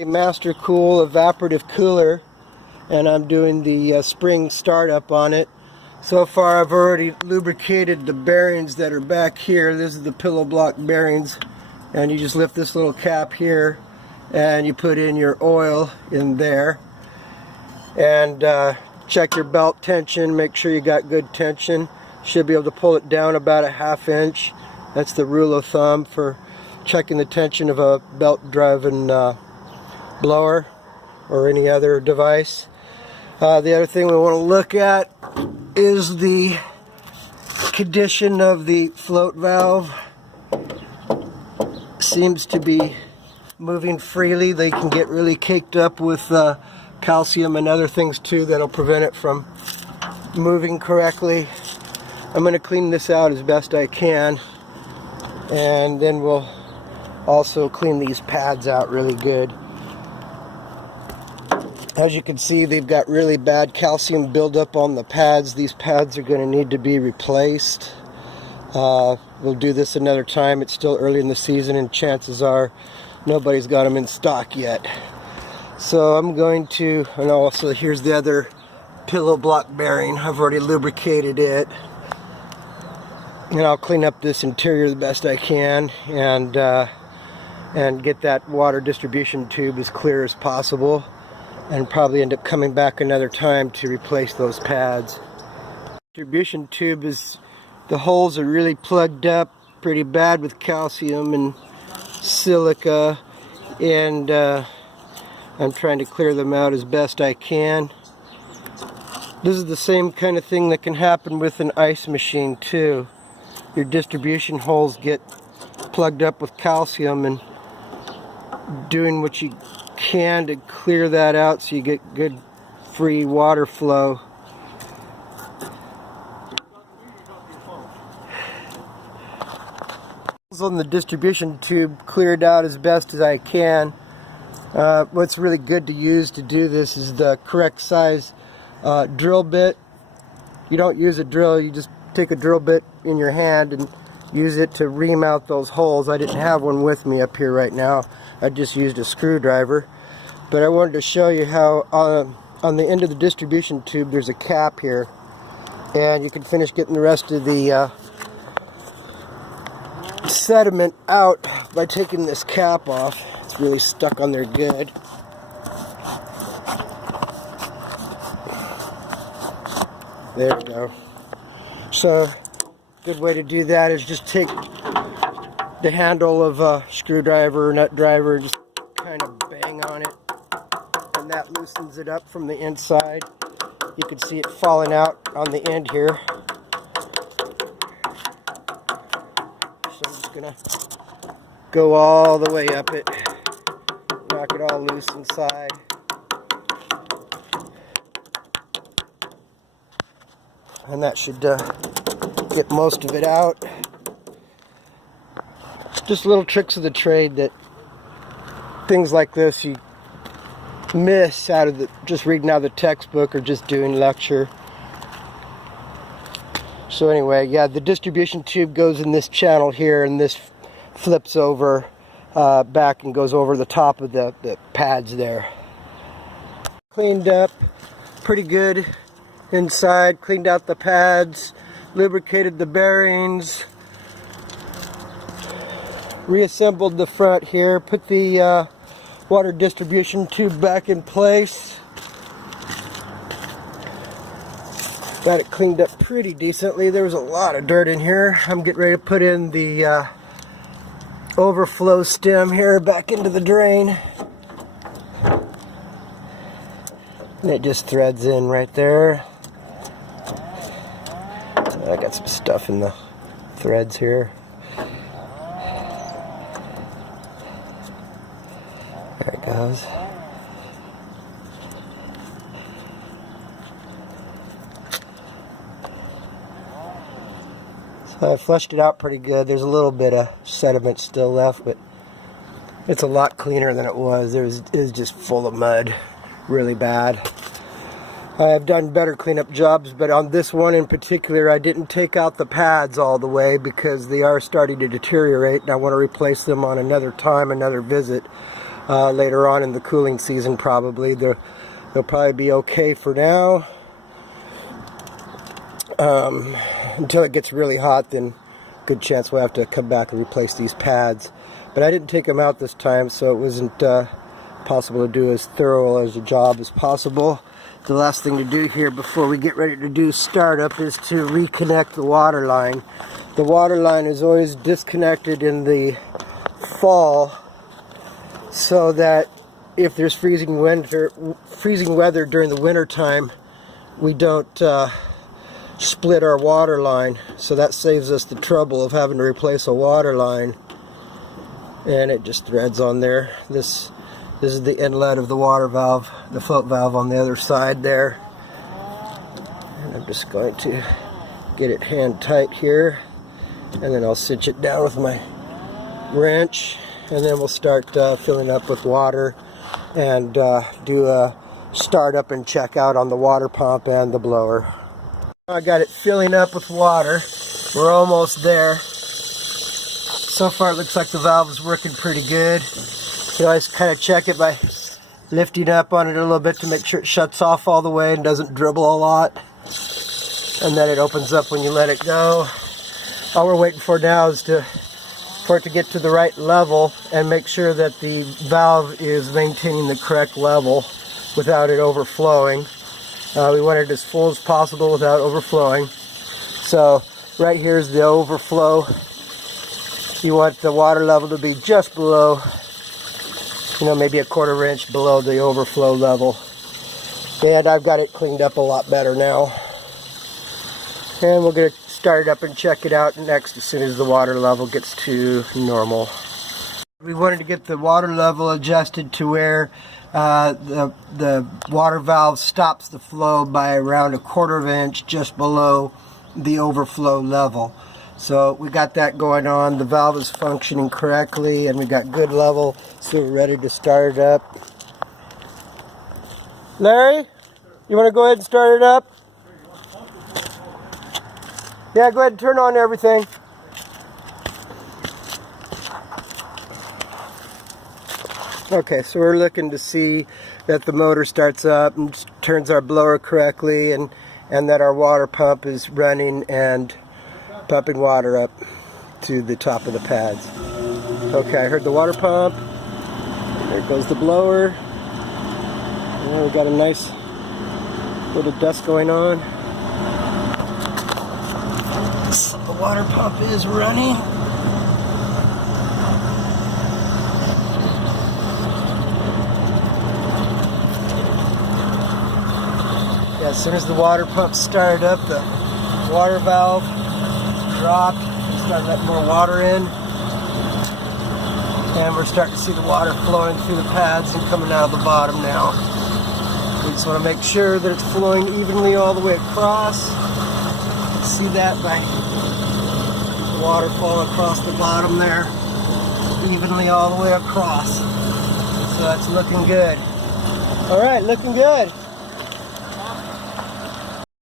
A Master Cool Evaporative Cooler, and I'm doing the spring startup on it. So far I've already lubricated the bearings that are back here. This is the pillow block bearings, and you just lift this little cap here and you put in your oil in there and check your belt tension, make sure you got good tension. Should be able to pull it down about a ½ inch. That's the rule of thumb for checking the tension of a belt driven blower or any other device. The other thing we want to look at is the condition of the float valve. Seems to be moving freely. They can get really caked up with calcium and other things too that'll prevent it from moving correctly. I'm going to clean this out as best I can, and then we'll also clean these pads out really good. As you can see, they've got really bad calcium buildup on the pads. These pads are going to need to be replaced. We'll do this another time. It's still early in the season and chances are nobody's got them in stock yet. So I'm going to, and also here's the other pillow block bearing. I've already lubricated it. And I'll clean up this interior the best I can and get that water distribution tube as clear as possible, and probably end up coming back another time to replace those pads. Distribution tube is, the holes are really plugged up pretty bad with calcium and silica, and I'm trying to clear them out as best I can. This is the same kind of thing that can happen with an ice machine too. Your distribution holes get plugged up with calcium, and doing what you can to clear that out so you get good free water flow. On the distribution tube cleared out as best as I can. What's really good to use to do this is the correct size drill bit. You don't use a drill, you just take a drill bit in your hand and use it to ream out those holes. I didn't have one with me up here right now. I just used a screwdriver. But I wanted to show you how on the end of the distribution tube there's a cap here, and you can finish getting the rest of the sediment out by taking this cap off. It's really stuck on there good. There we go. So a good way to do that is just take the handle of a screwdriver or nut driver and just kind of bang on it, and that loosens it up from the inside. You can see it falling out on the end here. So I'm just gonna go all the way up it, knock it all loose inside. And that should get most of it out. Just little tricks of the trade that things like this you miss out of just reading out of the textbook or just doing lecture. So anyway, yeah, the distribution tube goes in this channel here, and this flips over back and goes over the top of the pads there. Cleaned up pretty good inside, cleaned out the pads, lubricated the bearings, reassembled the front here, put the water distribution tube back in place. Got it cleaned up pretty decently. There was a lot of dirt in here. I'm getting ready to put in the overflow stem here back into the drain. And it just threads in right there. I got some stuff in the threads here. There it goes. So I flushed it out pretty good. There's a little bit of sediment still left, but it's a lot cleaner than it was. It was just full of mud, really bad. I've done better cleanup jobs, but on this one in particular, I didn't take out the pads all the way because they are starting to deteriorate, and I want to replace them on another time, another visit. later on in the cooling season probably. They'll probably be okay for now. Until it gets really hot, then good chance we'll have to come back and replace these pads. But I didn't take them out this time, so it wasn't possible to do as thorough as a job as possible. The last thing to do here before we get ready to do startup is to reconnect the water line. The water line is always disconnected in the fall, so that if there's freezing weather during the winter time, we don't split our water line. So that saves us the trouble of having to replace a water line. And it just threads on there. This is the inlet of the water valve, the float valve on the other side there. And I'm just going to get it hand tight here, and then I'll cinch it down with my wrench, and then we'll start filling up with water and do a start up and check out on the water pump and the blower. I got it filling up with water. We're almost there. So far it looks like the valve is working pretty good. You always kind of check it by lifting up on it a little bit to make sure it shuts off all the way and doesn't dribble a lot. And then it opens up when you let it go. All we're waiting for now is for it to get to the right level and make sure that the valve is maintaining the correct level without it overflowing. We want it as full as possible without overflowing. So right here is the overflow. You want the water level to be just below, maybe a 1/4 inch below the overflow level. And I've got it cleaned up a lot better now. And we're going to start it up and check it out next as soon as the water level gets to normal. We wanted to get the water level adjusted to where the water valve stops the flow by around a 1/4 inch just below the overflow level. So we got that going on. The valve is functioning correctly and we got good level, so we're ready to start it up. Larry, you want to go ahead and start it up? Yeah, go ahead and turn on everything. Okay, so we're looking to see that the motor starts up and turns our blower correctly, and that our water pump is running and pumping water up to the top of the pads. Okay, I heard the water pump. There goes the blower. And we've got a nice little dust going on. So the water pump is running. Yeah, as soon as the water pump started up, the water valve dropped and started letting more water in. And we're starting to see the water flowing through the pads and coming out of the bottom now. We just want to make sure that it's flowing evenly all the way across. See that by the water falling across the bottom there, evenly all the way across. So that's looking good. All right, looking good.